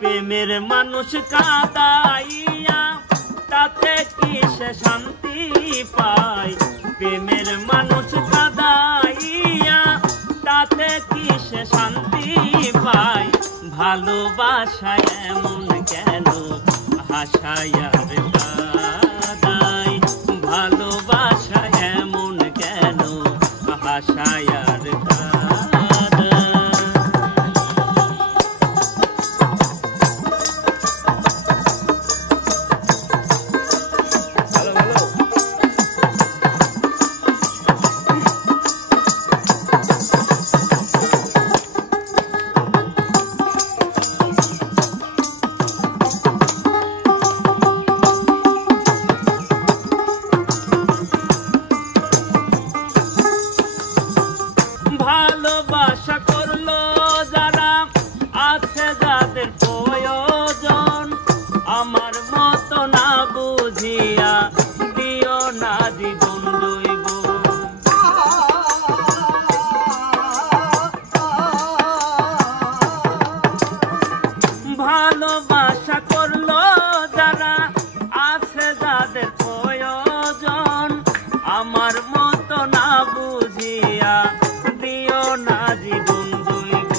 প্রেমের মানুষ কাঁদাইয়া তাতে কি সে শান্তি পায়? প্রেমের মানুষ কাঁদাইয়া তাতে কি সে শান্তি পায়? ভালোবাসায় এমন কেন হাসায় আর কাঁদায়? ভালোবাসায় এমন কেন হাসায় আর ভালোবাসা করলো যারা আছে যাদের প্রয়োজন, আমার মতো না বুঝিয়া দিও না জীবন দইব। ভালোবাসা করলো যারা আছে যাদের প্রয়োজন, আমার মতো না বুঝিয়া দিও না জীবন দইব।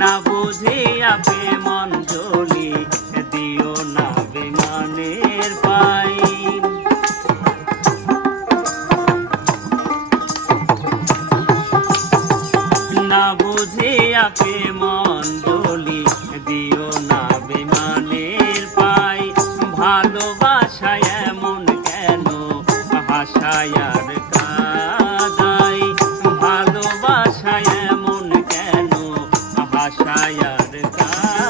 না বুঝিয়া বেমন জলি দিও না বেমানের পাই। না বুঝিয়া বেমন জলি দিও না বেমানের পাই। ভালোবাসায় এমন কেন হাসায় আর কাঁদায়? ভালোবাসায় এমন কেন হাসায় আর কাঁদায়?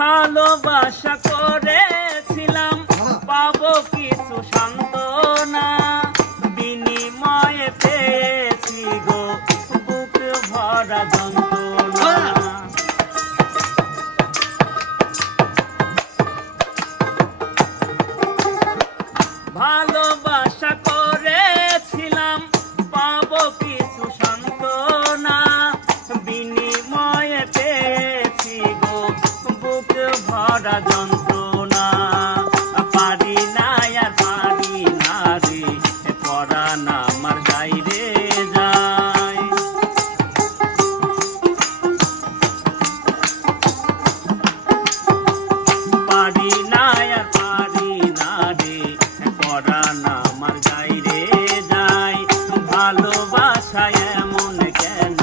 ভালোবাসা করেছিলাম পাবো কিছু সান্ত্বনা, বিনিময়ে পেয়েছি গো বুক ভরা যন্ত্রণা। ভালোবাসা করেছিলাম পাবো কিছু সান্ত্বনা, বিনিময়ে পেয়েছি গো বুক ভরা যন্ত্রণা। পারি না আর পারি না রে পরাণ আমার বাইরে যায়। পারি না আর পারি না রে পরাণ আমার বাইরে যায়। ভালোবাসায় এমন কেন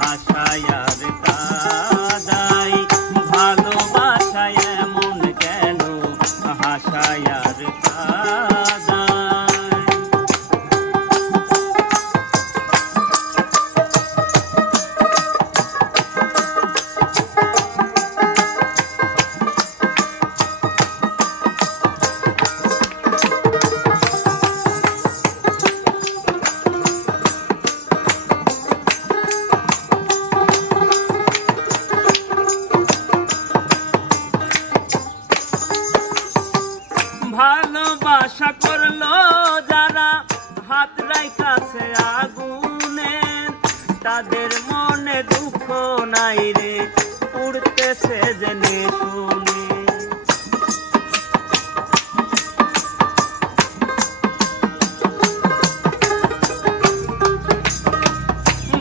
হাসায় আর কাঁদায়? ভালোবাসায় এমন কেন হাসায় আর কাঁদায়? ভালোবাসা করলো যারা হাত রাইখাছে আগুনে, তাদের মনে দুঃখ নাই রে উড়তেছে জেনে শুনে।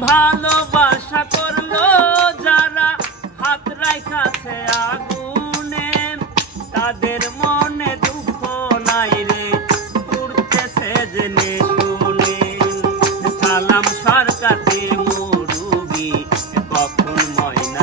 ভালোবাসা করলো যারা হাত রাইখাছে আগুনে, তাদের মনে দুঃখ নাই রে উড়তেছে জেনে শুনে। সালাম সরকারে মুরুবি কখন ময়না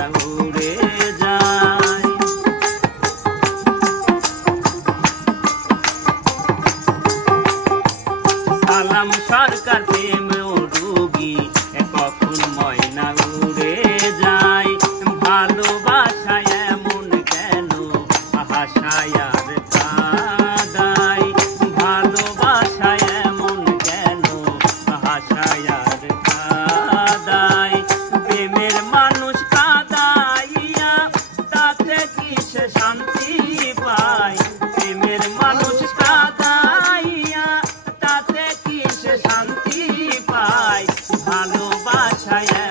আশায়